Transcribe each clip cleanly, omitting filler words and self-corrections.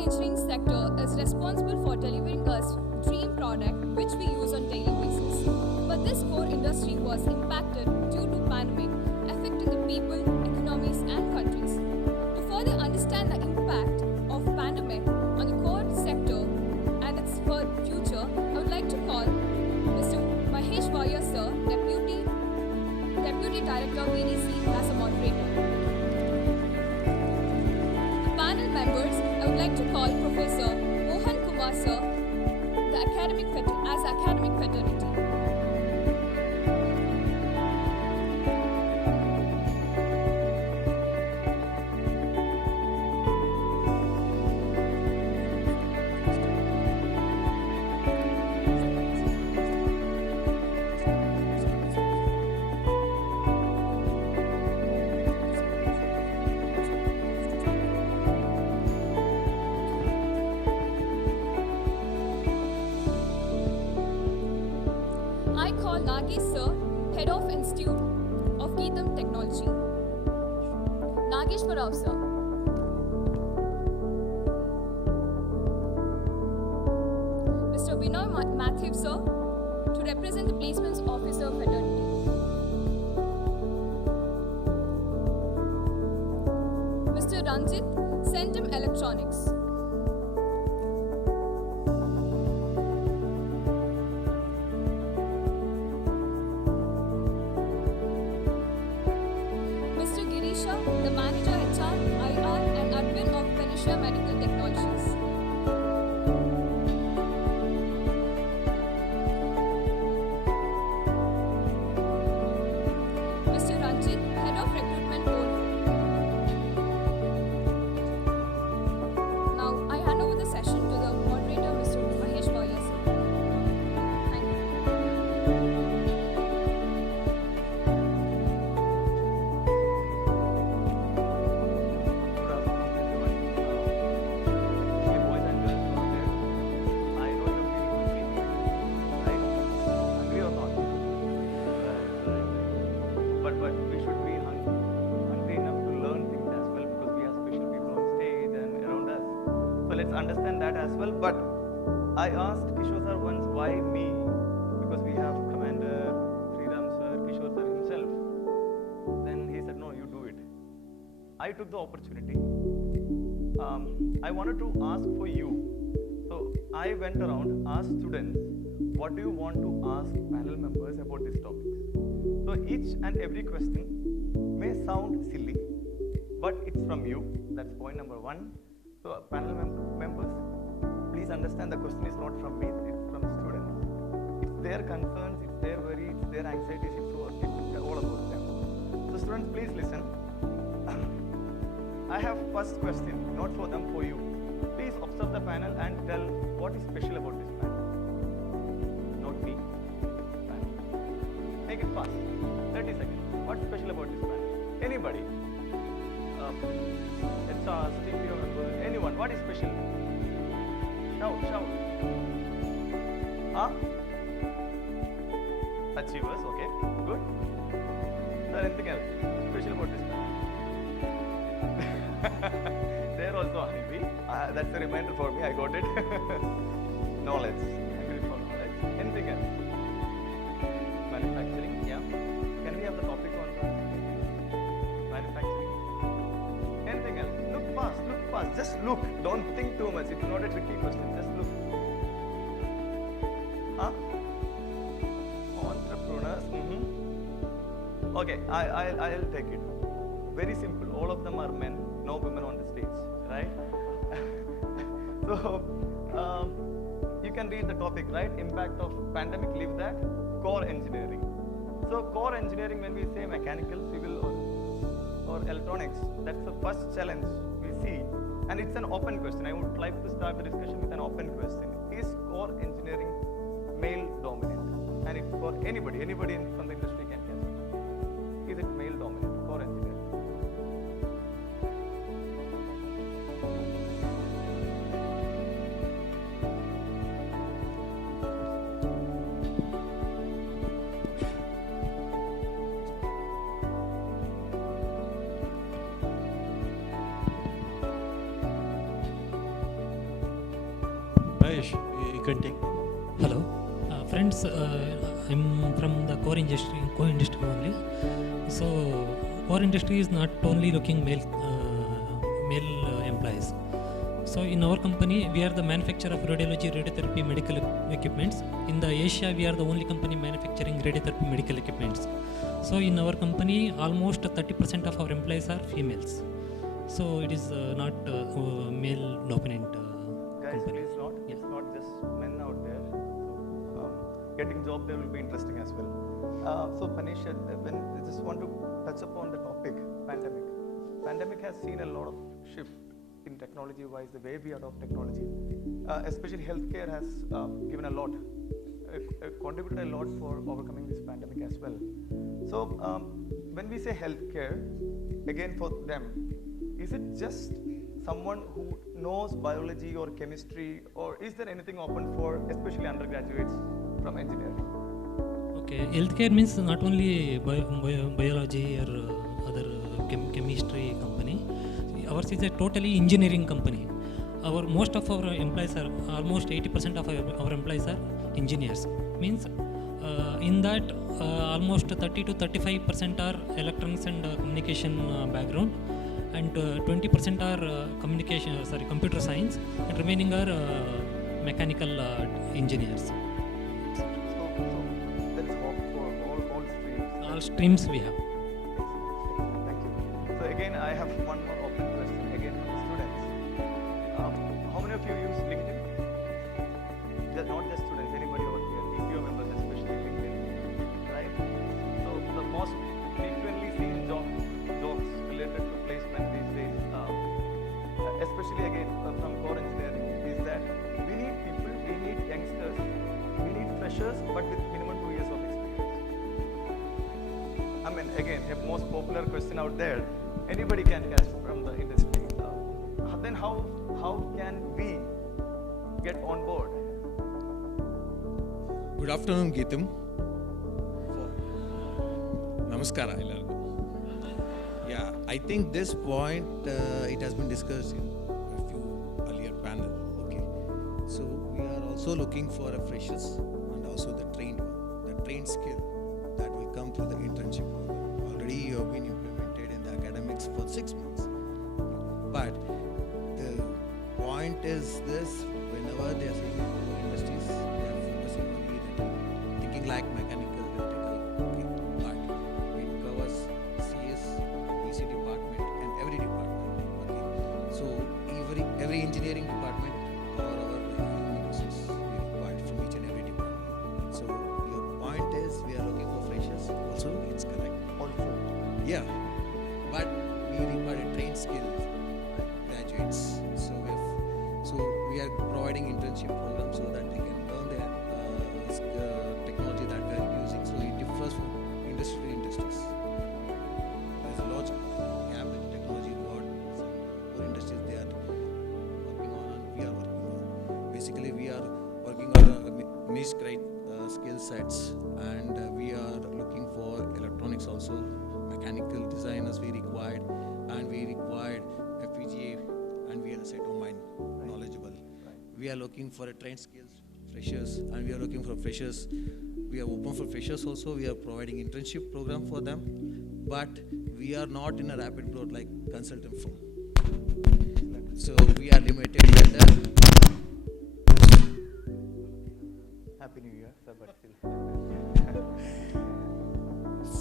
engineering sector is responsible for delivering us dream product which we use on daily basis. But this core industry was impacted due to pandemic affecting the people, economies and countries. To further understand the impact of pandemic on the core sector and its future, I would like to call Mr. Mahesh Vaya sir, Deputy Director VDC as a moderator. The panel members, I would like to call Professor Mohan Kumar sir, the academic fraternity. I call Nagesh sir, Head of Institute of GIII Technology. Nagesh Rao sir. Mr. Binoy Matthew sir, to represent the Placements Officer Fraternity. Mr. Ranjit, Centum Electronics. The Manager HR, IR and Admin of Panisha Medical Technologies. Mr. Ranjit, Head of Recruitment Board. Now I hand over the session to the moderator, Mr. Mahesh Vaya. Thank you. But we should be hungry enough to learn things as well, because we have special people on stage and around us. So let's understand that as well. But I asked Kishore sir once, why me? Because we have Commander Sriram sir, Kishore sir himself. Then he said, no, you do it. I took the opportunity. I wanted to ask for you. So I went around, asked students, what do you want to ask panel members about these topics? So each and every question may sound silly, but it's from you. That's point number one. So panel members, please understand the question is not from me, it's from students. It's their concerns, it's their worries, it's their anxieties, it's all about them. So students, please listen. I have first question, not for them, for you. Please observe the panel and tell what is special about this panel. Not me, panel. Make it fast. 30 seconds. What's special about this panel? Anybody? HR, CPO members, anyone. What is special? Shout. Huh? Achievers, okay. Good. Sir, anything else special about this panel? They're also hungry. That's a reminder for me. I got it. Knowledge. Hungry for knowledge. Anything else? Manufacturing, yeah. Can we have the topic on the manufacturing? Anything else? Look fast. Just look. Don't think too much. It's not a tricky question. Just look. Huh? Entrepreneurs. Okay, I'll take it. Very simple. All of them are men. No women on the stage, right? So you can read the topic, right? Impact of pandemic. Leave that. Core engineering. So core engineering, when we say mechanical, civil or electronics, that's the first challenge we see. And it's an open question. I would like to start the discussion with an open question. Is core engineering male dominant? And it's for anybody from the industry can answer. Is it male dominant, core engineering? Mahesh, you can take. Hello, friends. I'm from the core industry only. So, core industry is not only looking male employees. So, in our company, we are the manufacturer of radiotherapy medical equipments. In the Asia, we are the only company manufacturing radiotherapy medical equipments. So, in our company, almost 30% of our employees are females. So, it is not male dominant. Guys, company. please not. Yeah. It's not just men out there. So, getting job there will be interesting as well. So, Manish, when I just want to touch upon the topic pandemic. Pandemic has seen a lot of shift in technology-wise, the way we adopt technology. Especially healthcare has given a lot, contributed a lot for overcoming this pandemic as well. So, when we say healthcare, again for them, is it just someone who knows biology or chemistry, or is there anything open for especially undergraduates from engineering? Okay, healthcare means not only biology or other chemistry company. Ours is a totally engineering company. Most of our employees are almost 80% of our employees are engineers. Means in that almost 30 to 35% are electronics and communication background, and 20% are computer science, and remaining are mechanical engineers. So there is hope for all streams. All streams we have. Thank you. So again, I have one more open question again from the students. How many of you use LinkedIn? Not just students, anybody over here, EPO members especially LinkedIn, right? So the most frequently seen jobs related to placement these days, especially again from core engineering, is that we need people, we need youngsters, we need freshers, but with minimum 2 years of experience. I mean, again, a most popular question out there. Anybody can catch from the industry. Then how can we get on board? Good afternoon, Geetam. Namaskara, ಎಲ್ಲರಿಗೂ. Yeah, I think this point it has been discussed in a few earlier panel. Okay, so we are also looking for a freshers and also the trained skill that will come through the internship program. Already you have been implemented in the academics for 6 months, but the point is this: whenever they are saying in industries, they are focusing on either thinking like mechanical, electrical, okay, but it covers CS, EC department, and every department. Okay, so every engineering department or our human resource we require from each and every department. So your point is we are looking for freshers. Also, it's correct. Also, Yeah, but we require trained skills graduates. So we are providing internship programs so that they can learn the technology that we are using. So it differs from industry to industries. There's a large gap in technology what some other industries they are working on and we are working on. Basically, we are working on niche skill sets, and we are looking for electronics also, mechanical designers we required, and we required FPGA and VLSI domain knowledgeable. We are looking for a trained skills freshers, and we are looking for freshers. We are open for freshers also. We are providing internship program for them, but we are not in a rapid growth like consultant firm. So we are limited with the Happy New Year, sir, but still.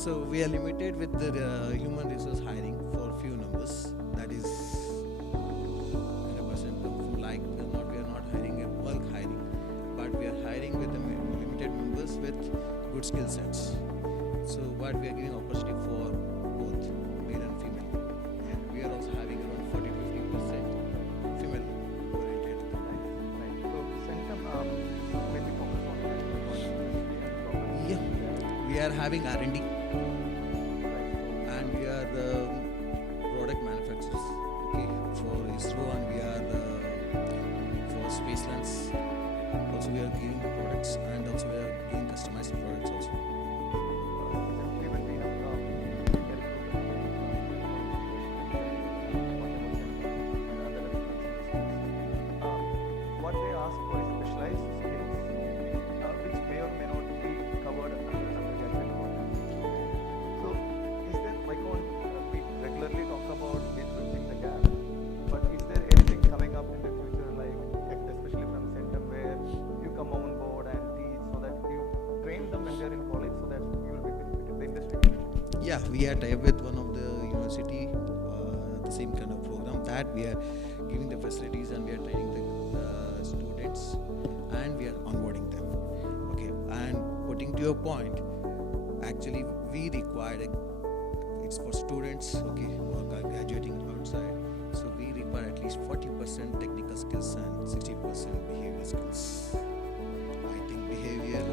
So we are limited with the human resource hiring for few numbers. That is 100% like we are not hiring a bulk hiring, but we are hiring with the limited members with good skill sets. So but we are giving opportunity for both male and female. We are also having around 40 to 50% female oriented. Right. So Centum mainly focus on Yeah, we are having R&D. And we are the product manufacturers, okay, for ISRO, and we are for space lands. Also, we are giving products, and also we are giving customized products also. Even we have what they ask for is Yeah, we are tied with one of the university, the same kind of program that we are giving the facilities and we are training the students and we are onboarding them. Okay, and putting to your point, actually we require it's for students, okay, who are graduating outside. So we require at least 40% technical skills and 60% behavioral skills. I think behavior,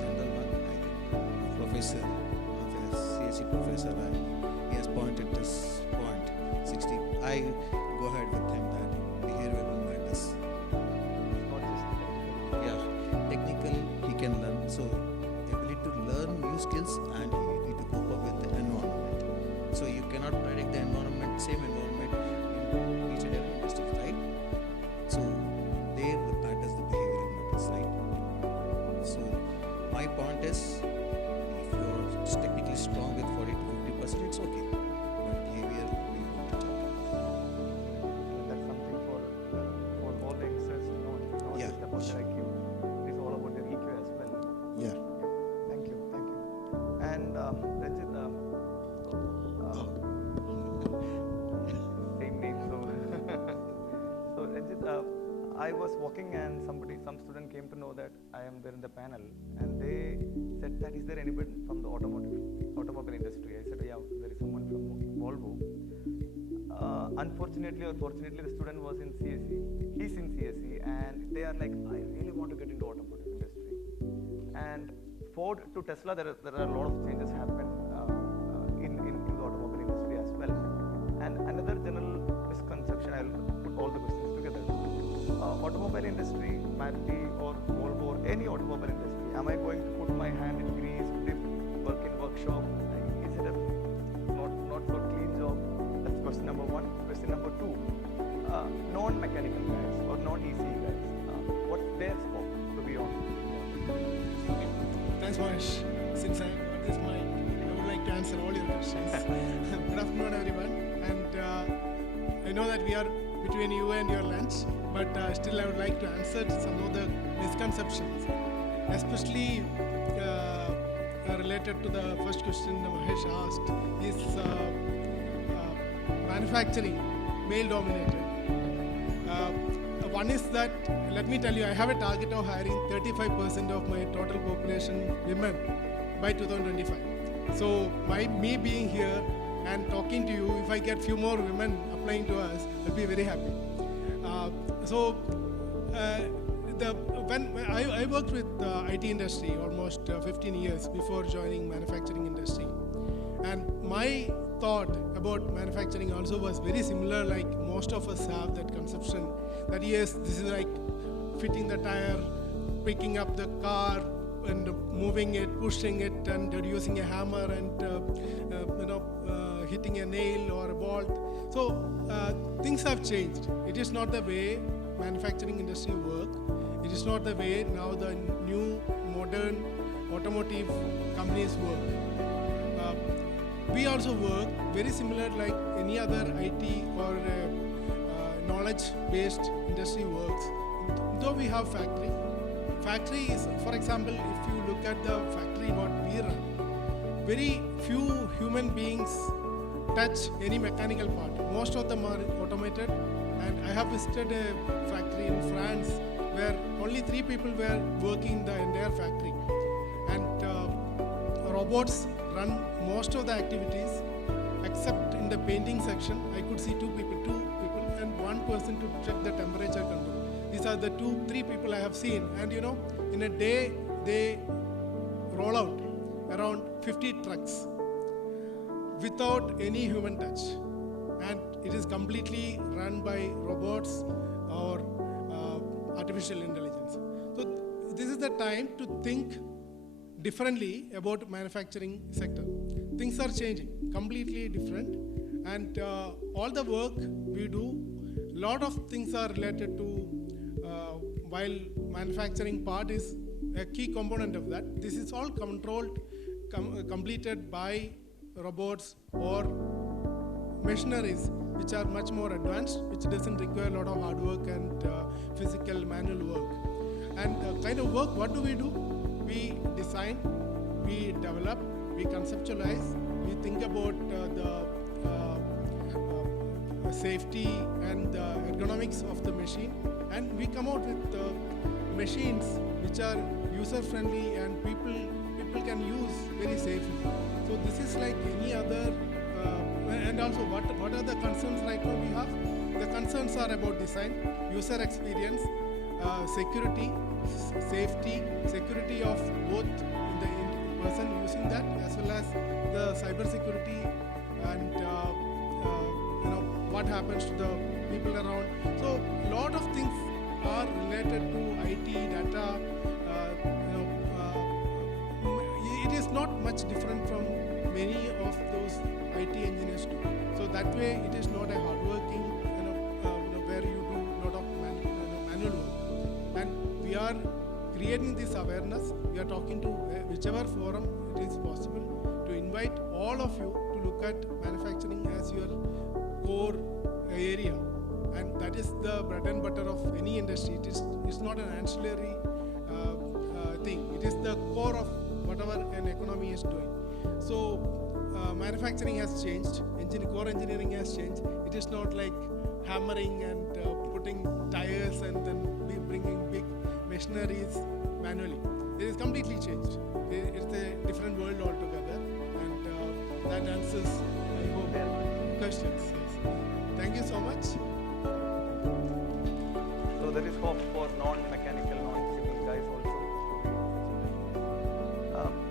general one, I think professor, CSE professor, he has pointed this point, 60. I go ahead with him that behavioral matters. Not just technical. Yeah, technical he can learn. So ability to learn new skills and he need to cope up with the environment. So you cannot predict the environment, same environment in each and every industry, right? So there the matters, the behavioral matters, right? So my point is, if you are technically strong with 40 to 50%, it's okay. But behavior, we want to check. That's something for all the youngsters to know. It's not Yeah. just about their IQ. It is all about their EQ as well. Yeah. Thank you. And Ranjit, same name. So, so Ranjit, I was walking and some student came to know that I am there in the panel, and they said that is there anybody from the automobile industry? I said, yeah, there is someone from Volvo. Unfortunately or fortunately, the student was in CSE. He's in CSE, and they are like, I really want to get into automotive industry. And Ford to Tesla, there are a lot of changes happen in the automobile industry as well. And another general misconception, I'll put all the questions together. Automobile industry, Maruti or Volvo or any automobile industry, am I going to put my hand in grease, dip, work in workshop? Is it a not so clean job? That's question number one. Question number two, non-mechanical guys or non-EC guys, what's their scope to be on? Thanks, Manish. Since I got this mic, I would like to answer all your questions. Good afternoon, everyone. And I know that we are between you and your lunch, but still I would like to answer some of the misconceptions, especially related to the first question Mahesh asked, is manufacturing male-dominated. One is that, let me tell you, I have a target of hiring 35% of my total population women by 2025. So me being here and talking to you, if I get few more women applying to us, I'll be very happy. When I worked with the IT industry almost 15 years before joining manufacturing industry, and my thought about manufacturing also was very similar, like most of us have that conception that yes, this is like fitting the tire, picking up the car and moving it, pushing it, and using a hammer and hitting a nail or a bolt. So things have changed. It is not the way manufacturing industry work. It is not the way now the new modern automotive companies work. We also work very similar like any other IT or knowledge-based industry works. Though we have factory is, for example, if you look at the factory what we run, very few human beings touch any mechanical part. Most of them are automated, and I have visited a factory in France where only 3 people were working the entire factory, and robots run most of the activities except in the painting section. I could see two people and one person to check the temperature control. These are the 3 people I have seen, and in a day they roll out around 50 trucks without any human touch, and it is completely run by robots or artificial intelligence. So this is the time to think differently about manufacturing sector. Things are changing, completely different, and all the work we do, lot of things are related to, while manufacturing part is a key component of that, this is all controlled, completed by robots or machineries which are much more advanced, which doesn't require a lot of hard work and physical manual work. And kind of work, what do? We design, we develop, we conceptualize, we think about the safety and the ergonomics of the machine, and we come out with machines which are user friendly and people can use very safely. So this is like any other, and also what are the concerns right now we have? The concerns are about design, user experience, security, safety, security of both the person using that as well as the cyber security and what happens to the people around. So a lot of things are related to IT, data. It is not much different from many of those IT engineers do. So that way, it is not a hardworking, where you do a lot of manual work. And we are creating this awareness. We are talking to whichever forum it is possible to invite all of you to look at manufacturing as your core area, and that is the bread and butter of any industry. It's not an ancillary thing. It is the core of whatever an economy is doing. So manufacturing has changed. Core engineering has changed. It is not like hammering and putting tires and then bringing big machineries manually. It is completely changed. It's a different world altogether, and that answers, I hope, questions. Yes. Thank you so much. So there is hope for non-mechanical, non-civil guys also.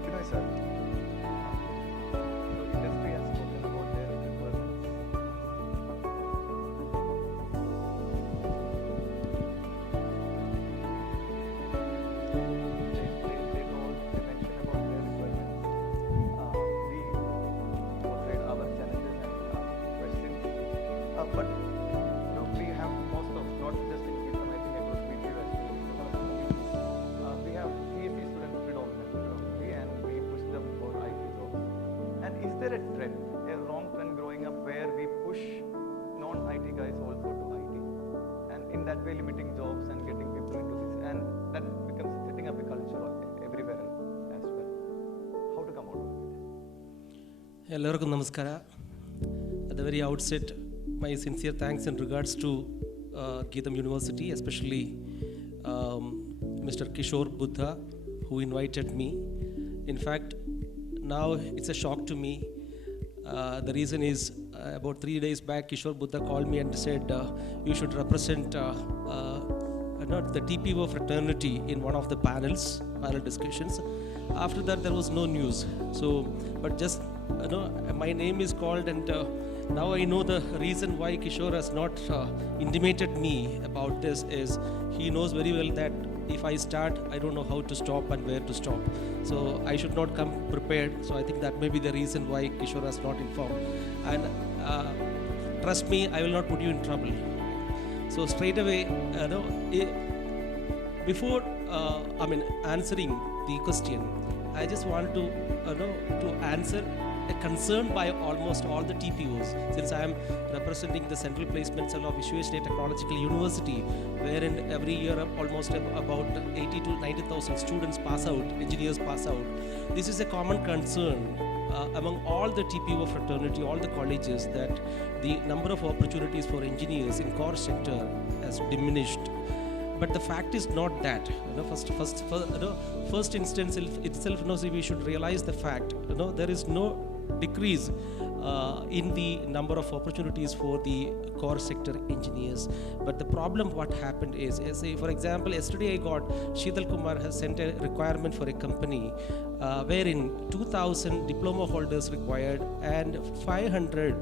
Binoy sir, industry has spoken about their requirements. They mentioned about their requirements. We portrayed our challenges and questions. But we have most of, not just in GIII3, I think across BTU as well. We have PhD students predominantly, and we push them for IT jobs. And is there a trend, a wrong trend growing up where we push non-IT guys also to IT, and in that way limiting jobs and getting people into this, and that becomes setting up a culture everywhere else as well? How to come out of it? എല്ലാവർക്കും നമസ്കാരം. At the very outset, my sincere thanks and regards to GIII University, especially Mr. Kishore Buddha, who invited me. In fact, now it's a shock to me. The reason is, about 3 days back, Kishore Buddha called me and said, you should represent not the TPO fraternity in one of the panel discussions. After that, there was no news. So, but just, my name is called, and now I know the reason why Kishore has not intimated me about this is he knows very well that if I start, I don't know how to stop and where to stop. So I should not come prepared. So I think that may be the reason why Kishore has not informed. And trust me, I will not put you in trouble. So straight away, before answering the question, I just want to answer a concern by almost all the TPOs, since I am representing the Central Placement Cell of Visvesvaraya Technological University, wherein every year almost about 80 to 90,000 students pass out, engineers pass out. This is a common concern among all the TPO fraternity, all the colleges, that the number of opportunities for engineers in core sector has diminished. But the fact is not that. First instance itself, we should realize the fact. There is no decrease in the number of opportunities for the core sector engineers. But the problem, what happened is, say for example, yesterday I got Sheetal Kumar has sent a requirement for a company wherein 2,000 diploma holders required and 500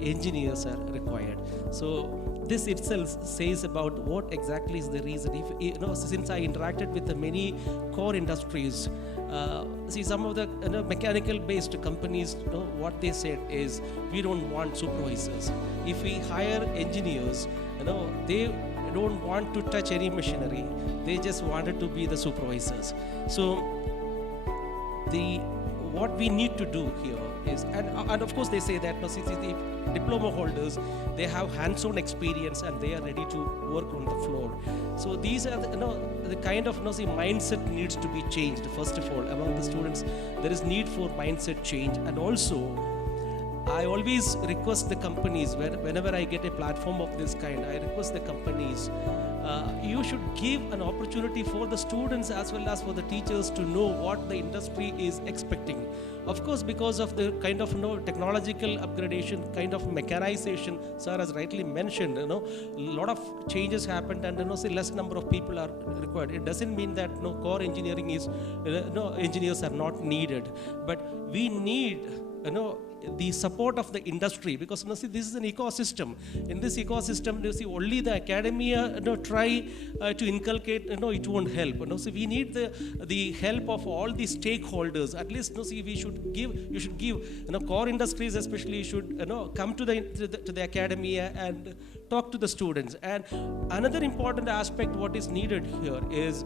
engineers are required. So this itself says about what exactly is the reason. If since I interacted with the many core industries, see some of the mechanical based companies, what they said is, we don't want supervisors. If we hire engineers, they don't want to touch any machinery. They just wanted to be the supervisors. So what we need to do here is, and of course they say that no, see, the diploma holders, they have hands-on experience and they are ready to work on the floor. So these are the kind of see, mindset needs to be changed. First of all, among the students, there is need for mindset change. And also, I always request the companies, whenever I get a platform of this kind, I request the companies, you should give an opportunity for the students as well as for the teachers to know what the industry is expecting. Of course, because of the kind of technological upgradation, kind of mechanization, sir has rightly mentioned, a lot of changes happened, and say less number of people are required. It doesn't mean that core engineering is, engineers are not needed, but we need, the support of the industry, because see, this is an ecosystem. In this ecosystem, you see, only the academia try to inculcate, it won't help. So we need the help of all the stakeholders. At least, see, you should give, core industries especially should, come to the academia and talk to the students. And another important aspect, what is needed here is,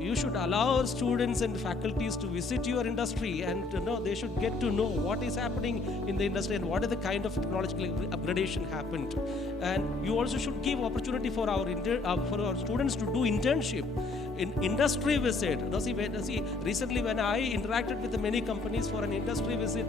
you should allow students and faculties to visit your industry, and they should get to know what is happening in the industry and what is the kind of technological upgradation happened. And you also should give opportunity for our students to do internship in industry visit. See, recently when I interacted with many companies for an industry visit,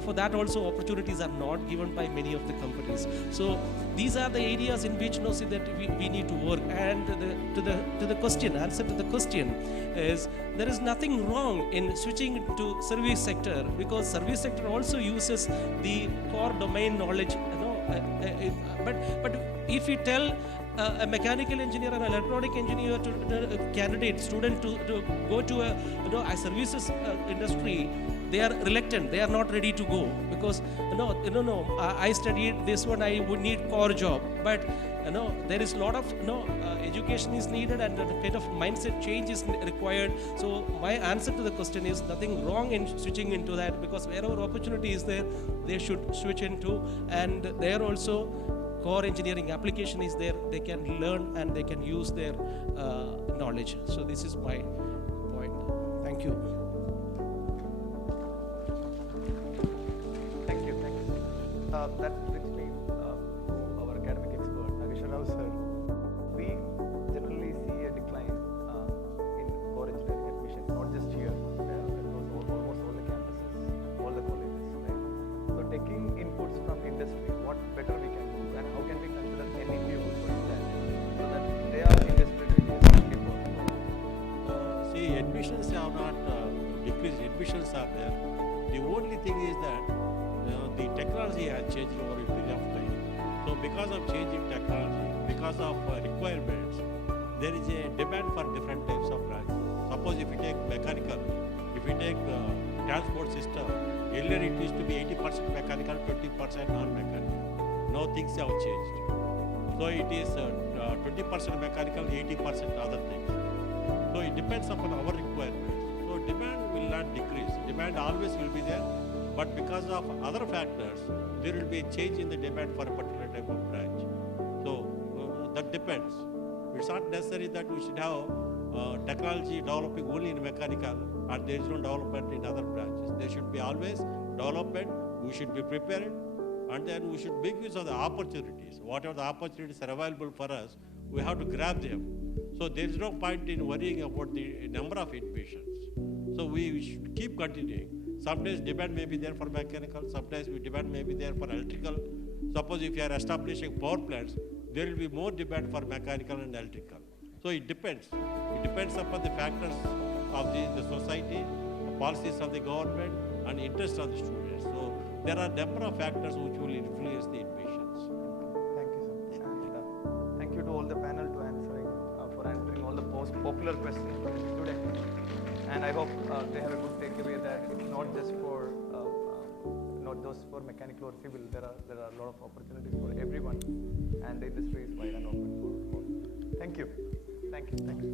for that also opportunities are not given by many of the companies. So these are the areas in which see that we need to work. And to the question, answer to the question is, there is nothing wrong in switching to service sector, because service sector also uses the core domain knowledge. But if you tell a mechanical engineer and an electronic engineer to candidate student to go to a services industry, they are reluctant. They are not ready to go, because I studied this one. I would need core job, but there is a lot of education is needed, and a kind of mindset change is required. So my answer to the question is, nothing wrong in switching into that, because wherever opportunity is there, they should switch into. And there also core engineering application is there. They can learn and they can use their knowledge. So this is my point. Thank you. Thank you. That brings me to our academic expert, Nagesha Rao sir. We generally see a decline in core engineering admission, not just here, across almost all the campuses, all the colleges. Right? So taking inputs from industry, what better we can do, and how can we consider any views for that, so that they are industry ready people. See, admissions have not decreased. Admissions are there. The only thing is that the technology has changed over a period of time. So because of changing technology, because of requirements, there is a demand for different types of branches. Suppose if you take mechanical, if you take transport system, earlier it used to be 80% mechanical, 20% non-mechanical. Now things have changed. So it is 20% mechanical, 80% other things. So it depends upon our requirements. So demand will not decrease. Demand always will be there, but because of other factors, there will be a change in the demand for a particular type of branch. So that depends. It's not necessary that we should have technology developing only in mechanical, and there is no development in other branches. There should be always development. We should be prepared, and then we should make use of the opportunities. Whatever the opportunities are available for us, we have to grab them. So there is no point in worrying about the number of admissions. So we should keep continuing. Sometimes demand may be there for mechanical, sometimes demand may be there for electrical. Suppose if you are establishing power plants, there will be more demand for mechanical and electrical. So it depends. It depends upon the factors of the society, policies of the government, and interests of the students. So there are a number of factors which will influence the admissions. Thank you, sir. And thank you to all the panel for answering all the most popular questions today. And I hope they have a good takeaway that it's not just for mechanical or civil. There are a lot of opportunities for everyone, and the industry is wide and open for all. Thank you. Thank you. Thank you.